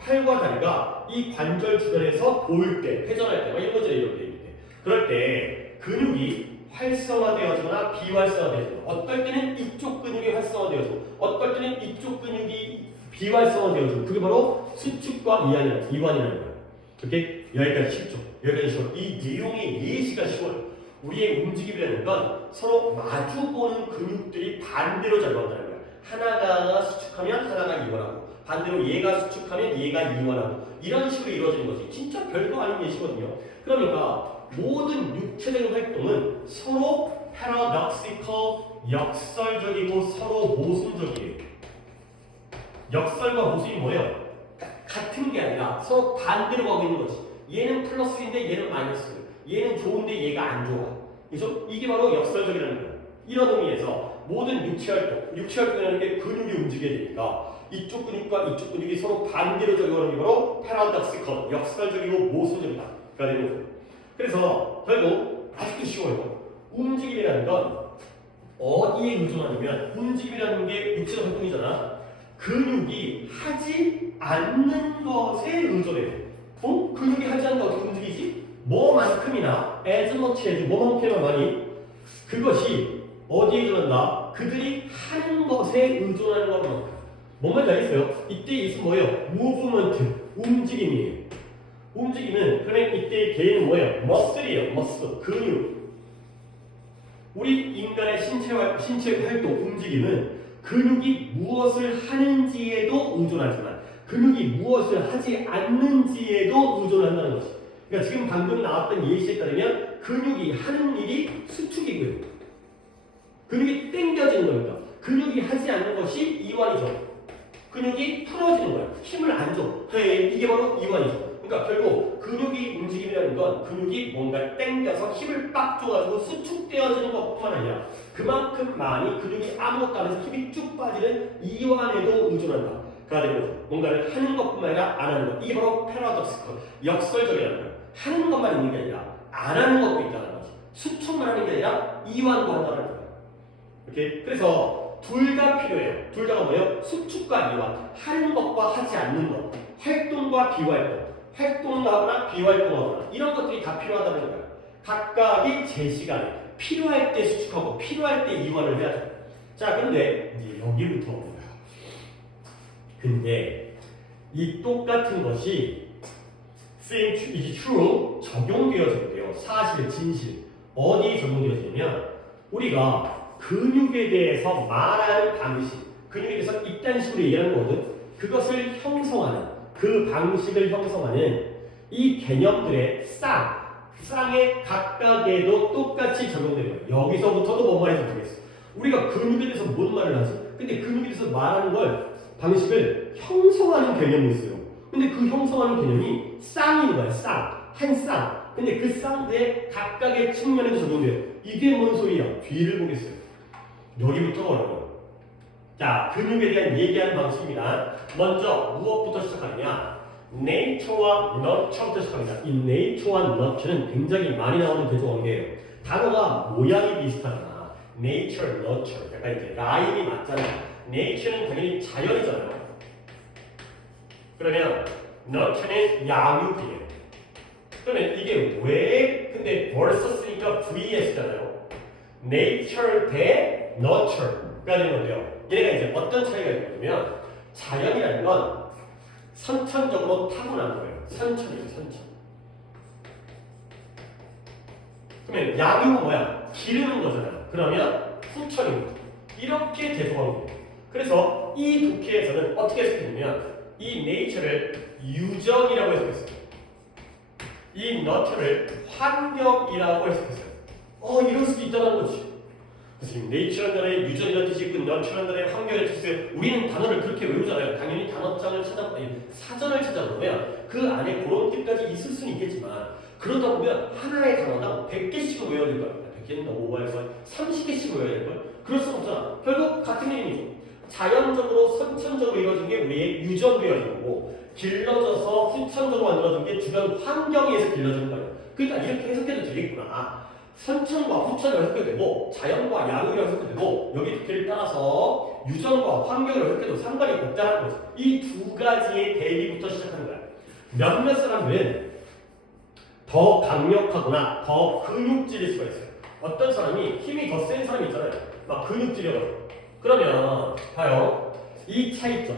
팔과 다리가 이 관절 주변에서 보일 때, 회전할 때, 이런 거죠. 이런 때. 그럴 때 근육이 활성화되어지거나 비활성화되어지고 어떨 때는 이쪽 근육이 활성화되어지고 어떨 때는 이쪽 근육이 비활성화되어지고 그게 바로 수축과 이완이라는 거예요. 이렇게 여기까지 쉽죠. 여기까지 쉬워요. 이 내용이 예시가 쉬워요. 우리의 움직임이라는 건 서로 마주보는 근육들이 반대로 작용한다는 거예요. 하나가 수축하면 하나가 이완하고 반대로 얘가 수축하면 얘가 이완하고 이런 식으로 이루어지는 거지. 진짜 별거 아닌 예시거든요. 그러니까 모든 육체적인 활동은 서로 paradoxical, 역설적이고 서로 모순적이에요. 역설과 모순이 뭐예요? 같은 게 아니라 서로 반대로 가고 있는 거지. 얘는 플러스인데 얘는 마이너스. 얘는 좋은데 얘가 안 좋아. 그래서 이게 바로 역설적이라는 거예요. 이런 의미에서 모든 육체활동이라는 게 근육이 움직여야 되니까 이쪽 근육과 이쪽 근육이 서로 반대로 작용하는 게 바로 paradoxical, 역설적이고 모순적이다. 가 되는 거죠. 그래서 결국 아직도 쉬워요. 움직임이라는 건 어디에 의존하냐면 움직임이라는 게 육체적 활동이잖아. 근육이 하지 않는 것에 의존해요. 근육이 하지 않는 거 어떻게 움직이지? 뭐만큼이나 as much as 뭐만큼이나 많이 그것이 어디에 의존한다? 그들이 하는 것에 의존하는 겁니다. 뭔 말인지 알겠어요? 이때 있으면 뭐예요? 무브먼트, 움직임이에요. 움직임은 그러면 이때 개인은 뭐예요? 머슬이에요. 머슬, 근육. 우리 인간의 신체 활동, 움직임은 근육이 무엇을 하는지에도 의존하지만 근육이 무엇을 하지 않는지에도 의존한다는 것이. 그러니까 지금 방금 나왔던 예시에 따르면 근육이 하는 일이 수축이고요. 근육이 당겨지는 겁니다. 근육이 하지 않는 것이 이완이죠. 근육이 풀어지는 거예요. 힘을 안 줘. 이게 바로 이완이죠. 그러니까 결국 근육이 움직임이라는 건 근육이 뭔가 당겨서 힘을 빡 줘가지고 수축되어지는 것뿐만 아니라 그만큼 많이 근육이 아무것도 안 해서 힘이 쭉 빠지는 이완에도 의존한다. 가 되는 거죠. 뭔가를 하는 것뿐만 아니라 안 하는 것. 이게 바로 패러독스컬, 역설적이라는 거예요. 하는 것만 있는 게 아니라 안 하는 것도 있다는 거죠. 수축만 하는 게 아니라 이완도 한다는 거예요. 이렇게 그래서 둘 다 필요해요. 둘 다가 뭐예요? 수축과 이완, 하는 것과 하지 않는 것, 활동과 비활동, 활동하거나 비활동하거나 이런 것들이 다 필요하다는 거예요. 각각이 제 시간에 필요할 때 수축하고 필요할 때 이완을 해야죠. 자, 근데 이제 여기부터 뭐예요? 근데 이 똑같은 것이 is true 적용되어지는데요. 사실, 진실 어디에 적용되어지냐면 우리가 근육에 대해서 말하는 방식, 근육에 대해서 이딴 식으로 얘기하는 거거든. 그것을 형성하는 그 방식을 형성하는 이 개념들의 쌍의 각각에도 똑같이 적용되는 거예요. 여기서부터도 뭔 말인지 모르겠어. 우리가 근육에 대해서 뭔 말을 하지? 근데 근육에 대해서 말하는 걸 방식을 형성하는 개념이 있어요. 근데 그 형성하는 개념이 쌍인 거야. 한 쌍. 근데 그 쌍들의 각각의 측면에도 적용돼요. 이게 뭔 소리야? 뒤를 보겠어요. 여기부터 어려워요. 자, 근육에 대한 얘기하는 방식입니다. 먼저 무엇부터 시작하느냐? nature와 nurture부터 시작합니다. 이 nature와 nurture는 굉장히 많이 나오는 대조관계예요. 단어가 모양이 비슷하잖아. nature, nurture. 약간 이렇게 라임이 맞잖아요. nature는 당연히 자연이잖아요. 그러면 nurture는 양육이에요. 그러면 이게 왜 근데 벌써 쓰니까 vs잖아요. nature 대 nurture가 되는 건데요. 얘가 이제 어떤 차이가 있냐면 자연이라는 건 선천적으로 타고난 거예요. 선천이에요, 선천. 그러면 양육은 뭐야? 기르는 거잖아요. 그러면 후천입니다. 이렇게 대소한 거예요. 그래서 이 독해에서는 어떻게 해석했냐면 이 nature를 유전이라고 해석했어요. 이 nurture를 환경이라고 해석했어요. 이럴 수도 있다는 거지. 그래서 nature라는 단어에 유전이라는 뜻이 있고 nurture라는 단어에 환경이라는 뜻이 있어요. 우리는 단어를 그렇게 외우잖아요. 당연히 단어장을 사전을 찾아보면 그 안에 그런 뜻까지 있을 수는 있겠지만 그러다 보면 하나의 단어당 100개씩은 외워야 될 거야. 100개는 오버해서 30개씩 외워야 될 거야. 그럴 수 없잖아. 결국 같은 의미죠. 자연적으로 선천적으로 이루어진 게 우리의 유전되어진 거고 길러져서 후천적으로 만들어진 게 주변 환경에 의해서 길러지는 거예요. 그러니까 이렇게 해석해도 되겠구나. 선천과 후천을 해석해도 되고 자연과 양육을 해석해도 되고 여기 독해를 따라서 유전과 환경을 해석해도 상관이 없다는 거죠. 이 두 가지의 대비부터 시작하는 거야. 몇몇 사람들은 더 강력하거나 더 근육질일 수가 있어요. 어떤 사람이 힘이 더 센 사람이 있잖아요. 막 근육질이어가지고. 그러면 봐요. 이 차이점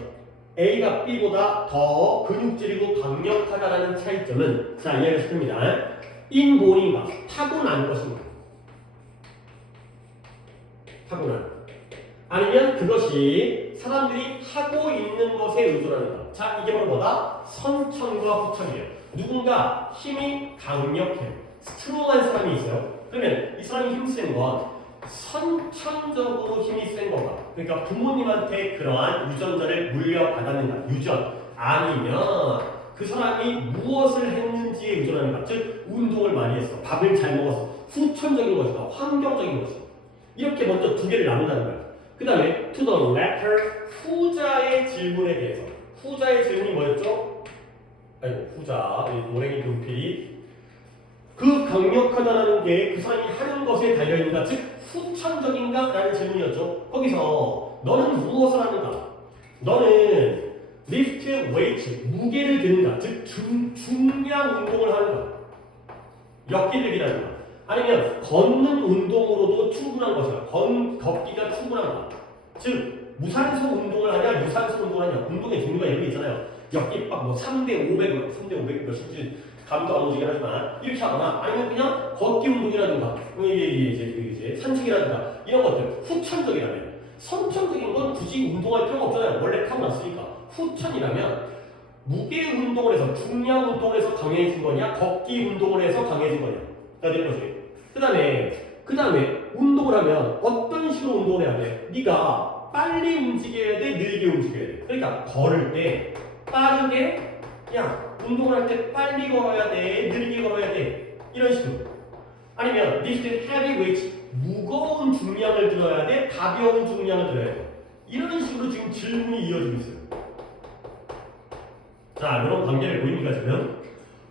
A가 B보다 더 근육질이고 강력하다라는 차이점은 자 이해를 시킵니다. 인본인가 타고난 것인가? 타고난 아니면 그것이 사람들이 하고 있는 것에 의존하는가? 자 이게 바로 뭐다? 선천과 후천이에요. 누군가 힘이 강력해요. 스트롱한 사람이 있어요. 그러면 이 사람이 힘센 건 선천적으로 힘이 센 건가? 그러니까 부모님한테 그러한 유전자를 물려받았는가? 유전 아니면 그 사람이 무엇을 했는지에 의존하는가? 즉 운동을 많이 했어, 밥을 잘 먹었어, 후천적인 것이다, 환경적인 것이다. 이렇게 먼저 두 개를 나눈다는 거야. 그 다음에 to the latter 후자의 질문에 대해서 후자의 질문이 뭐였죠? 아이고 후자 노랭이 분필이 그 강력하다는 게 그 사람이 하는 것에 달려있는가? 즉 후천적인가? 라는 질문이었죠. 거기서 너는 무엇을 하는가? 너는 lift weight, 무게를 드는가? 즉 중량 운동을 하는가? 역기들기라는가? 아니면 걷는 운동으로도 충분한 것이다. 걷기가 충분하다. 즉 무산소 운동을 하냐 유산소 운동을 하냐. 운동의 종류가 이런 게 있잖아요. 역기밥 뭐 3대 500, 3대 500 몇인지 감도 안 오지게 하지만 이렇게 하거나 아니면 그냥 걷기 운동이라든가 이제 산책이라든가 이런 것들 후천적이라면 선천적인 건 굳이 운동할 필요가 없잖아요. 원래 타고났으니까. 후천이라면 무게 운동을 해서 중량 운동을 해서 강해진 거냐 걷기 운동을 해서 강해진 거냐 가 되는 거지. 그 다음에 운동을 하면 어떤 식으로 운동을 해야 돼? 네가 빨리 움직여야 돼 느리게 움직여야 돼. 그러니까 걸을 때 빠르게 운동을 할 때 빨리 걸어야 돼 느리게 걸어야 돼 이런 식으로. 아니면 lift heavy weight 무거운 중량을 들어야 돼 가벼운 중량을 들어야 돼 이런 식으로 지금 질문이 이어지고 있어요. 자, 이런 관계를 보입니까 지금?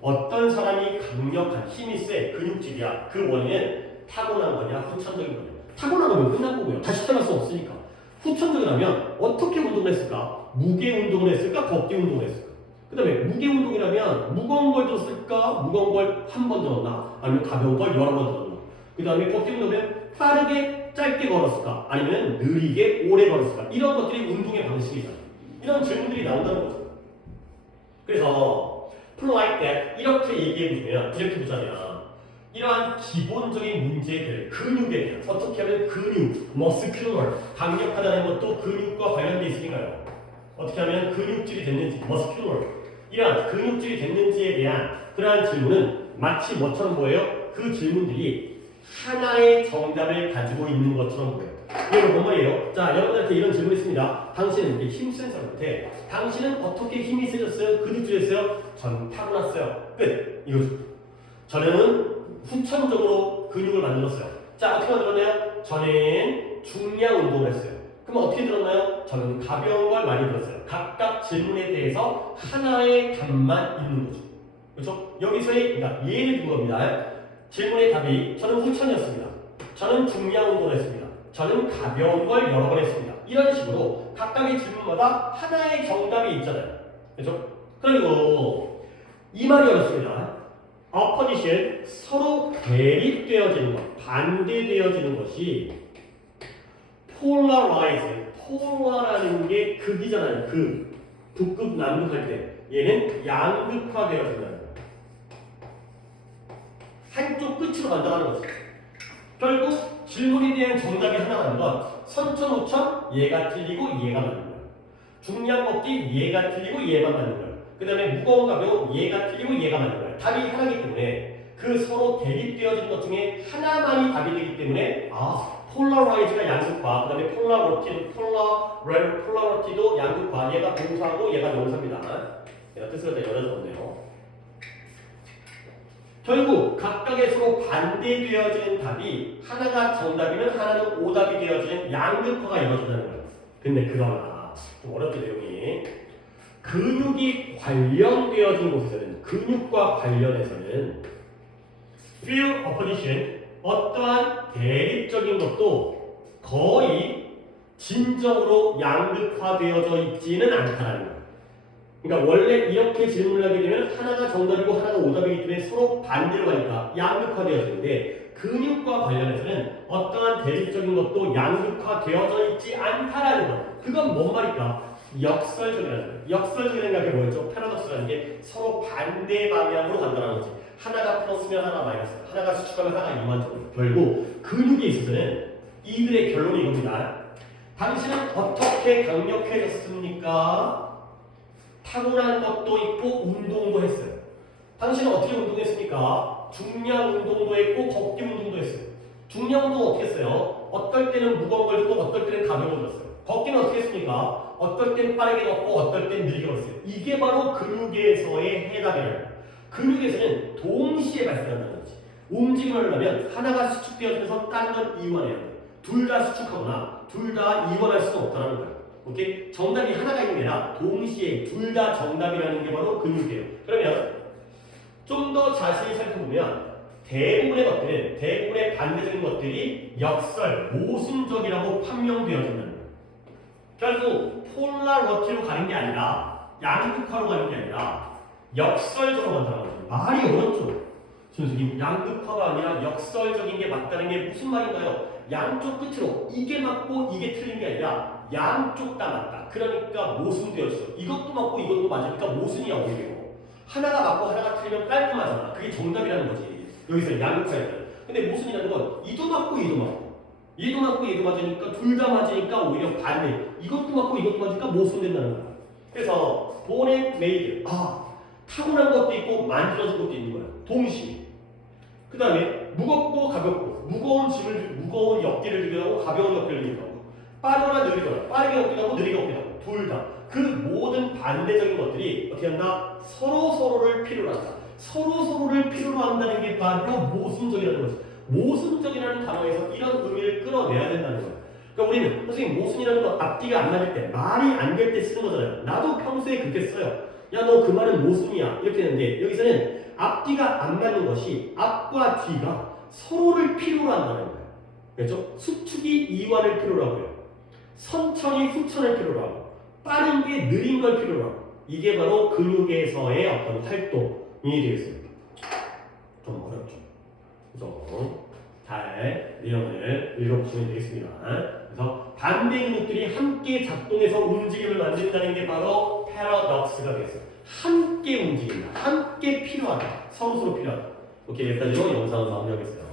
어떤 사람이 강력한 힘이 세 근육질이야. 그 원인은 타고난 거냐 후천적인 거냐. 타고난 거면 끝난 거고요. 다시 태어날 수 없으니까. 후천적이라면 어떻게 운동을 했을까? 무게 운동을 했을까? 걷기 운동을 했을까? 그 다음에 무게 운동이라면 무거운 걸 들었을까? 무거운 걸 한 번 들었나? 아니면 가벼운 걸 여러 번 들었나? 그 다음에 걷기 운동이면 빠르게 짧게 걸었을까? 아니면 느리게 오래 걸었을까? 이런 것들이 운동의 방식이잖아. 이런 질문들이 나온다는 거죠. 그래서 like that 이렇게 얘기해보면 이렇게 보자면 이러한 기본적인 문제들 근육에 대한 어떻게 하면 근육, muscular 강력하다는 것도 근육과 관련돼 있으니까요. 어떻게 하면 근육질이 됐는지 muscular 이러한 근육질이 됐는지에 대한 그러한 질문은 마치 뭐처럼 보여요? 그 질문들이 하나의 정답을 가지고 있는 것처럼 보여요. 이거 뭔 말이에요? 자, 여러분한테 이런 질문이 있습니다. 당신은 힘센 사람한테 당신은 어떻게 힘이 세졌어요? 근육질했어요? 전 타고났어요. 끝. 이거죠. 저는 후천적으로 근육을 만들었어요. 자, 어떻게 만들었나요? 저는 중량 운동을 했어요. 그럼 어떻게 들었나요? 저는 가벼운 걸 많이 들었어요. 각각 질문에 대해서 하나의 답만 있는 거죠. 그렇죠? 여기서의 그러니까 예를 든 겁니다. 질문의 답이 저는 후천이었습니다. 저는 중량 운동을 했습니다. 저는 가벼운 걸 여러 번 했습니다. 이런 식으로 각각의 질문마다 하나의 정답이 있잖아요. 그렇죠? 그리고 이 말이 어렵습니다. opposition 서로 대립되어지는 것, 반대되어지는 것이 polarize, polar라는 게 극이잖아요. 북극, 남극 할 때 얘는 양극화되어진다는 거예요. 한쪽 끝으로 간다는 거죠. 결국 질문에 대한 정답이 하나라는 건 선천, 후천 얘가 틀리고 얘가 맞는 거예요. 중량 걷기 얘가 틀리고 얘만 맞는 거예요. 그 다음에 무거운 가벼운 얘가 틀리고 얘가 맞는 거예요. 답이 하나이기 때문에 그 서로 대립되어지는 것 중에 하나만이 답이 되기 때문에 폴라라이즈가 양극화, 그 다음에 폴라리티도 양극화. 얘가 동사하고 얘가 명사입니다. 얘가 뜻을 다 열어줬네요. 결국 각각의 서로 반대되어지는 답이 하나가 정답이면 하나는 오답이 되어지는 양극화가 이루어진다는 거예요. 근데 그러나 좀 어렵게 내용이 근육이 관련되어진 곳에서는 근육과 관련해서는 field opposition 어떠한 대립적인 것도 거의 진정으로 양극화되어져 있지는 않다는 거예요. 그러니까 원래 이렇게 질문을 하게 되면 하나가 정답이고 하나가 오답이기 때문에 서로 반대로 가니까 양극화되어지는데 근육과 관련해서는 어떠한 대립적인 것도 양극화되어져 있지 않다라는 것. 그건 뭔 말일까? 역설적이라는 거예요. 역설적이라는 게 뭐였죠? 패러독스라는 게 서로 반대 방향으로 간다는 거지. 하나가 플러스면 하나가 마이너스, 하나가 수축하면 하나가 이만저만. 결국 근육에 있어서는 이들의 결론이 이겁니다. 당신은 어떻게 강력해졌습니까? 타고난 것도 있고 운동도 했어요. 당신은 어떻게 운동했습니까? 중량 운동도 했고 걷기 운동도 했어요. 중량 운동은 어떻게 했어요? 어떨 때는 무거운 걸 들고 어떨 때는 가벼운 걸 들었어요. 걷기는 어떻게 했습니까? 어떨 땐 빠르게 걷고 어떨 땐 느리게 걷었어요. 이게 바로 근육에서의 해답이라는 거예요. 근육에서는 동시에 발생한다는 거지. 움직임을 하려면 하나가 수축되어지면서 다른 건 이완해야 돼요. 둘 다 수축하거나 둘 다 이완할 수는 없다는 거예요. 오케이? 정답이 하나가 있는 게 아니라 동시에 둘 다 정답이라는 게 바로 근육이에요. 그러면 좀 더 자세히 살펴보면 대부분의 것들은 대부분의 반대적인 것들이 역설, 모순적이라고 판명되어진다는 거예요. 결국 폴라러티로 가는 게 아니라 양극화로 가는 게 아니라 역설적으로 간다는 거죠. 말이 어렵죠. 준수님, 양극화가 아니라 역설적인 게 맞다는 게 무슨 말인가요? 양쪽 끝으로 이게 맞고 이게 틀린 게 아니라 양쪽 다 맞다. 그러니까 모순되었어. 이것도 맞고 이것도 맞으니까 모순이야 오히려. 하나가 맞고 하나가 틀리면 깔끔하잖아. 그게 정답이라는 거지. 여기서 양극화에는. 근데 모순이라는 건 이도 맞고 이도 맞고 얘도 맞고 얘도 맞으니까 둘 다 맞으니까 오히려 반대. 이것도 맞고 이것도 맞으니까 모순된다는 거야. 그래서 born made. 타고난 것도 있고 만들어진 것도 있는 거야. 동시에. 그 다음에 무겁고 가볍고 무거운 역기를 들기도 하고 가벼운 역기를 들기도 하고 빠르거나 느리거나 빠르게 걷기도 하고 느리게 걷기도 하고 둘 다. 그 모든 반대적인 것들이 어떻게 한다? 서로를 필요로 한다. 서로를 필요로 한다는 게 바로 모순적이라는 거지. 모순적이라는 단어에서 이런 의미를 끌어내야 된다는 거야. 그러니까 우리는 선생님 모순이라는 거 앞뒤가 안 맞을 때 말이 안 될 때 쓰는 거잖아요. 나도 평소에 그렇게 써요. 야 너 그 말은 모순이야 이렇게 했는데 여기서는 앞뒤가 안 맞는 것이 앞과 뒤가 서로를 필요로 한다는 거예요. 그렇죠? 수축이 이완을 필요로 하고요. 선천이 후천을 필요로 하고 빠른 게 느린 걸 필요로 하고 이게 바로 근육에서의 어떤 활동이 되겠습니다. 좀 어렵죠. 그래서 잘 내용을 읽어보시면 되겠습니다. 그래서 반대 근육들이 함께 작동해서 움직임을 만든다는 게 바로 패러독스가 되겠어요. 함께 움직인다. 함께 필요하다. 서로 필요하다. 오케이, 여기까지로 영상을 마무리하겠습니다.